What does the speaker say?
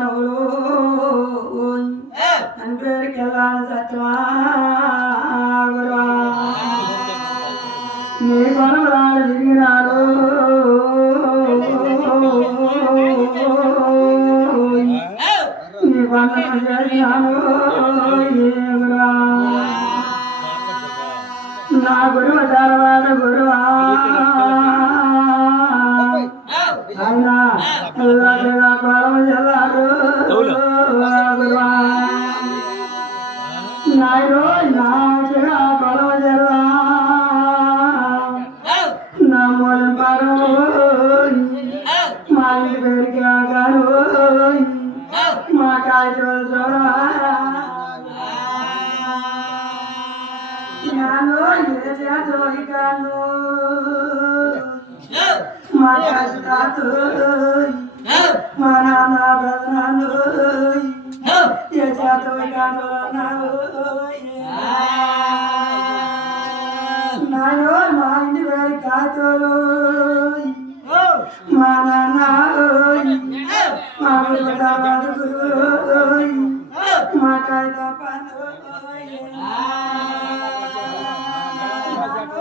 మానవులు అని పేరుకి వెళ్ళాలి సత్యమా గురువా నీ కొనమరాడు దిగినాడు నీ బంధనం చేసినాను గురువా నా గురువ తర్వాత గురువా ఆయన కొలమ చెల్లాడు గురువా నాయో నాగా కొలమ చెల్లా నా మూలం పారు మా ఇంటి పేరుకి గారు మా కాయలు చూడవా మా కాదు మా నాన్న బదనాలు ఏ చేత కాదు నాయో మా ఇంటి పేరు కాతులు మా నాన్న మా గురు తర్వాత గురువు మా కాయద పను మా గురు